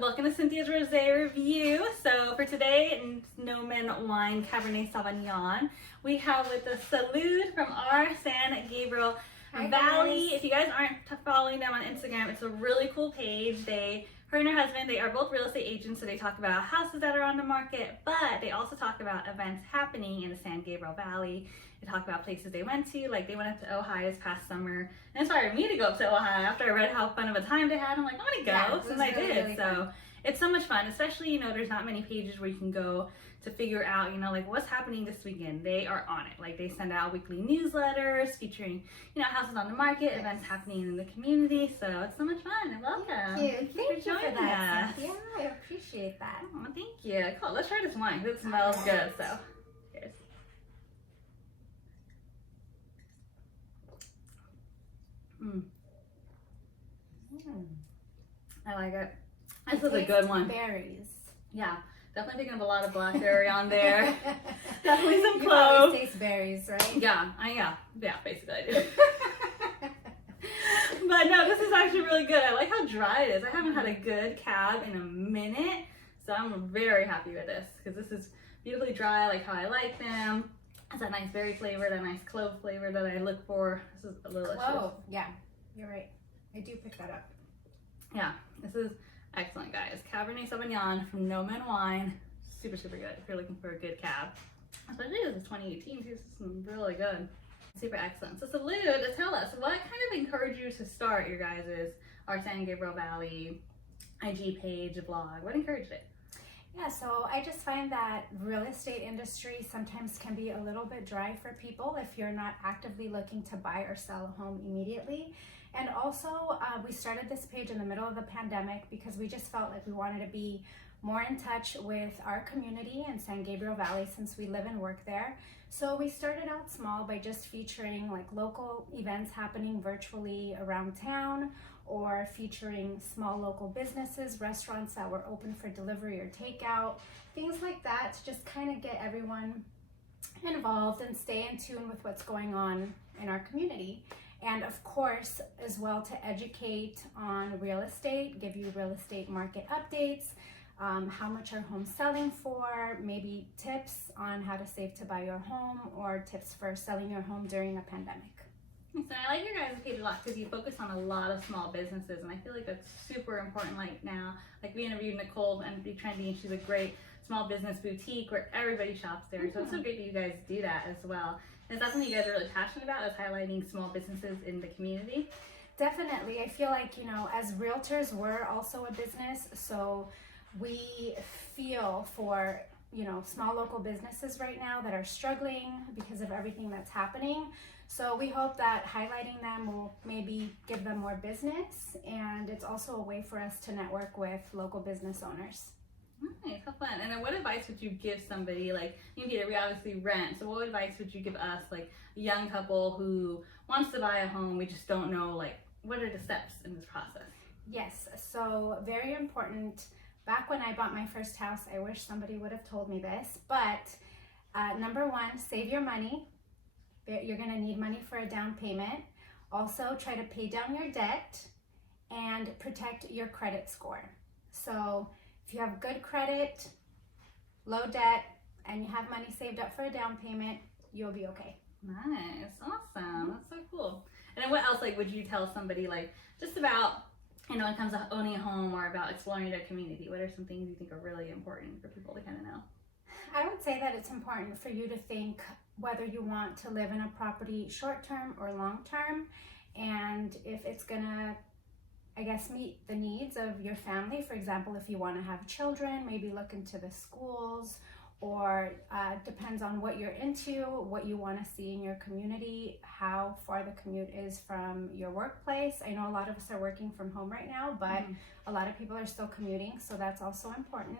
welcome to Cynthia's Rosé review. So for today, Nomen Wine Cabernet Sauvignon, we have with us Salud from Our San Gabriel Valley. Guys. If you guys aren't following them on Instagram, it's a really cool page. Her and her husband, they are both real estate agents, so they talk about houses that are on the market, but they also talk about events happening in the San Gabriel Valley. They talk about places they went to, like they went up to Ojai this past summer, and inspired me to go up to Ojai after I read how fun of a time they had. I'm like, I want to go, Yeah, I did. really So fun. it's so much fun, especially, there's not many pages where you can go to figure out, like what's happening this weekend. They are on it. Like they send out weekly newsletters featuring, houses on the market, events happening in the community. So it's so much fun. And welcome. Thank you for joining that, us. Cynthia. I appreciate that. Oh, thank you. Cool. Let's try this wine. It smells good. So cheers. I like it. This is a good one. Berries. Yeah, definitely picking up a lot of blackberry on there. Definitely some You cloves. always taste berries, right? Yeah, basically I do. But no, this is actually really good. I like how dry it is. I haven't had a good cab in a minute, so I'm very happy with this because this is beautifully dry, like how I like them. It's that nice berry flavor, that nice clove flavor that I look for. This is delicious. Clove. Yeah, you're right. I do pick that up. Yeah, this is excellent, guys. Cabernet Sauvignon from Nomen Wine. Super, super good if you're looking for a good cab. Especially this is 2018, too. This is really good. Super excellent. So Salud, tell us, what kind of encouraged you to start your guys' Our San Gabriel Valley IG page, blog? What encouraged it? Yeah, so I just find that real estate industry sometimes can be a little bit dry for people if you're not actively looking to buy or sell a home immediately. And also, we started this page in the middle of the pandemic because we just felt like we wanted to be more in touch with our community in San Gabriel Valley since we live and work there. So we started out small by just featuring like local events happening virtually around town, or featuring small local businesses, restaurants that were open for delivery or takeout, things like that to just kind of get everyone involved and stay in tune with what's going on in our community. And of course, as well, to educate on real estate, give you real estate market updates, how much are homes selling for, maybe tips on how to save to buy your home, or tips for selling your home during a pandemic. So I like your guys' page a lot because you focus on a lot of small businesses, and I feel like that's super important right now. Like we interviewed Nicole and Be Trendy, and she's a great small business boutique where everybody shops there. So it's so great that you guys do that as well. And is that something you guys are really passionate about, is highlighting small businesses in the community? Definitely. I feel like, as realtors, we're also a business, so we feel for, small local businesses right now that are struggling because of everything that's happening. So we hope that highlighting them will maybe give them more business, and it's also a way for us to network with local business owners. Nice, how fun. And then what advice would you give somebody, like, we obviously rent, so what advice would you give us, like a young couple who wants to buy a home, we just don't know, like, what are the steps in this process? Yes, so very important. Back when I bought my first house, I wish somebody would have told me this, but number one, save your money. You're gonna need money for a down payment. Also, try to pay down your debt and protect your credit score. So if you have good credit, low debt, and you have money saved up for a down payment, you'll be okay. Nice, awesome, that's so cool. And then what else, like, would you tell somebody, like, just about, when it comes to owning a home or about exploring their community? What are some things you think are really important for people to kind of know? I would say that it's important for you to think whether you want to live in a property short-term or long-term, and if it's gonna, meet the needs of your family. For example, if you want to have children, maybe look into the schools, or depends on what you're into, what you want to see in your community, how far the commute is from your workplace. I know a lot of us are working from home right now, but a lot of people are still commuting, so that's also important.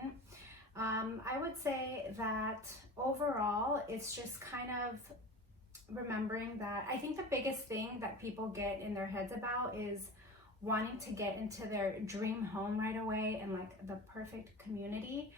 I would say that overall, it's just kind of remembering that I think the biggest thing that people get in their heads about is wanting to get into their dream home right away and like the perfect community.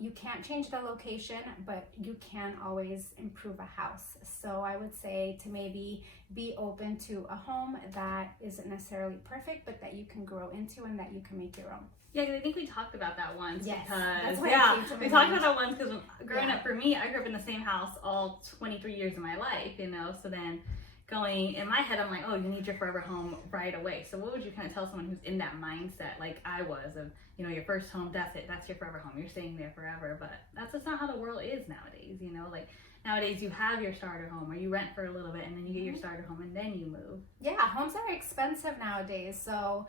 You can't change the location, but you can always improve a house. So I would say to maybe be open to a home that isn't necessarily perfect, but that you can grow into and that you can make your own. Yeah, because I think we talked about that once. Yes, because, that's why yeah, it came to my we talked mind. about that once because growing up for me, I grew up in the same house all 23 years of my life, you know, so then going in my head, I'm like, oh, you need your forever home right away. So what would you kind of tell someone who's in that mindset like I was of, you know, your first home, that's it, that's your forever home, you're staying there forever. But that's just not how the world is nowadays, you know, like nowadays you have your starter home or you rent for a little bit and then you get your starter home and then you move. Yeah, homes are expensive nowadays. So,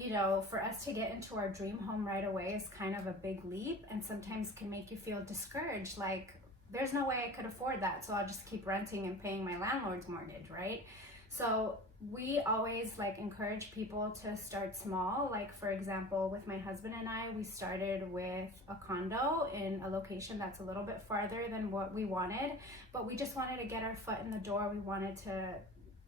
you know, for us to get into our dream home right away is kind of a big leap and sometimes can make you feel discouraged. Like, there's no way I could afford that, so I'll just keep renting and paying my landlord's mortgage, right? So we always like encourage people to start small. Like, for example, with my husband and I, we started with a condo in a location that's a little bit farther than what we wanted, but we just wanted to get our foot in the door. We wanted to,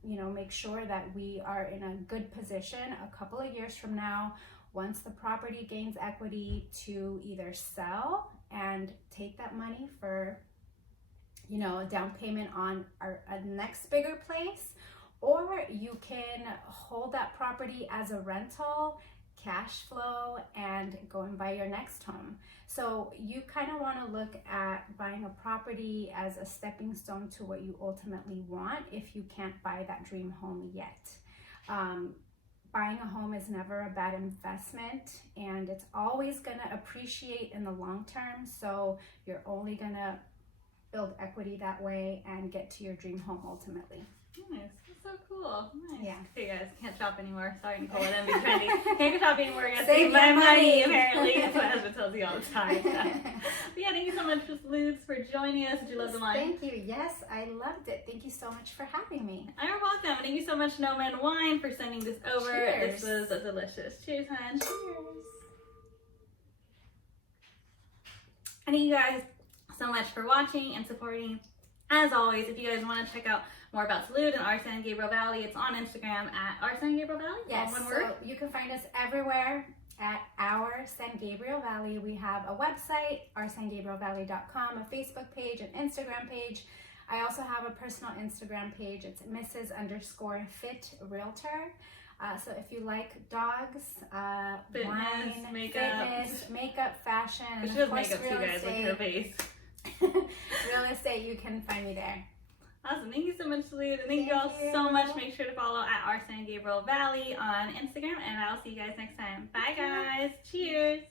you know, make sure that we are in a good position a couple of years from now, once the property gains equity, to either sell and take that money for, you know, a down payment on our next bigger place, or you can hold that property as a rental, cash flow, and go and buy your next home. So you kind of want to look at buying a property as a stepping stone to what you ultimately want if you can't buy that dream home yet. Buying a home is never a bad investment, and it's always going to appreciate in the long term. So you're only going to build equity that way and get to your dream home ultimately. Nice. That's so cool. Nice. Yeah. Okay, guys, can't shop anymore. Sorry, Nicole, let them be trendy. Can't go shop anymore. Gotta Save save my your money, money. apparently. That's what my husband tells me all the time. So. But yeah, thank you so much, Salud, for joining us. Did you love the wine? Thank you. Yes, I loved it. Thank you so much for having me. You're welcome. Thank you so much, No Man Wine, for sending this over. Cheers. This was delicious. Cheers, hon. Cheers. And thank you guys so much for watching and supporting. As always, if you guys want to check out more about Salud and Our San Gabriel Valley, it's on Instagram at Our San Gabriel Valley. Yes, All one so word. you can find us everywhere at Our San Gabriel Valley. We have a website, oursangabrielvalley.com, a Facebook page, an Instagram page. I also have a personal Instagram page. It's Mrs._Fit Realtor. So if you like dogs, Fitness, wine, makeup, fashion, She and does of course makeup too, real guys. Look at her estate, face. real estate, you can find me there. Awesome. Thank you so much, Salud. And thank you all so much. Make sure to follow at Our San Gabriel Valley on Instagram. And I'll see you guys next time. Bye, guys. Cheers.